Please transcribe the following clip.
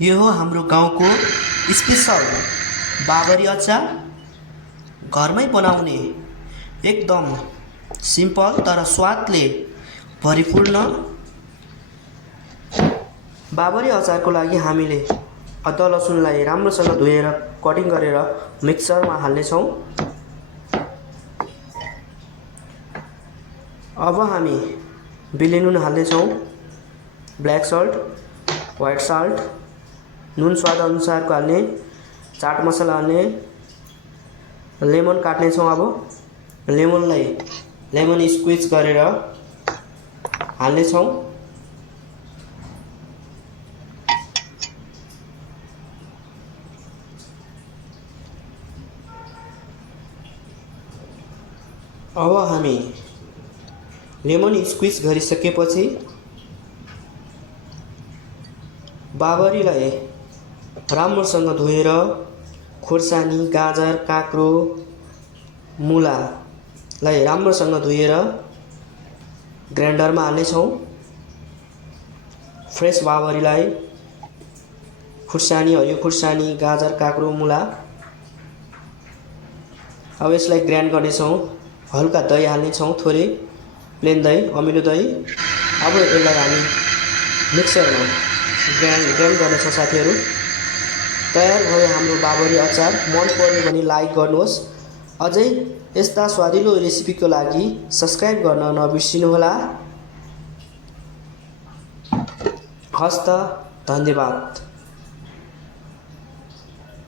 यो हो हाम्रो गाउँको स्पेसल बाबरी अचार। घरमै बनाउने एकदम सिम्पल तर स्वादले भरिपूर्ण बाबरी अचारको लागि हामीले अदुवा लसुनलाई राम्रोसँग धोएर कटिङ गरेर मिक्सरमा हाल्नेछौँ। अब हामी बिले नुन हाल्नेछौँ, ब्ल्याक सल्ट, व्हाइट सल्ट, नुन स्वाद अनुसारको हाल्ने, चाट मसला हाल्ने, लेमन काट्नेछौँ। अब लेमन स्क्विज गरेर हाल्नेछौँ। अब हामी लेमन स्क्विज गरिसकेपछि बाबरीलाई राम्रोसँग धोएर खोर्सानी, गाजर, काँक्रो, मुलालाई राम्रोसँग धोएर ग्राइन्डरमा हाल्नेछौँ। फ्रेस बाबरीलाई हरियो खुर्सानी, गाजर, काँक्रो, मुला, अब यसलाई ग्राइन्ड गर्नेछौँ। हल्का दही हाल्नेछौँ, थोरै प्लेन दही, अमिलो दही। अब यसलाई हामी मिक्सरमा ग्राइन्ड गर्नेछौँ। साथीहरू, तयार भयो हाम्रो बाबरी अचार। मन पर्यो भने लाइक गर्नुहोस्। अझै यस्ता स्वादिलो रेसिपीको लागि सब्स्क्राइब गर्न नबिर्सिनुहोला। हस्त, धन्यवाद।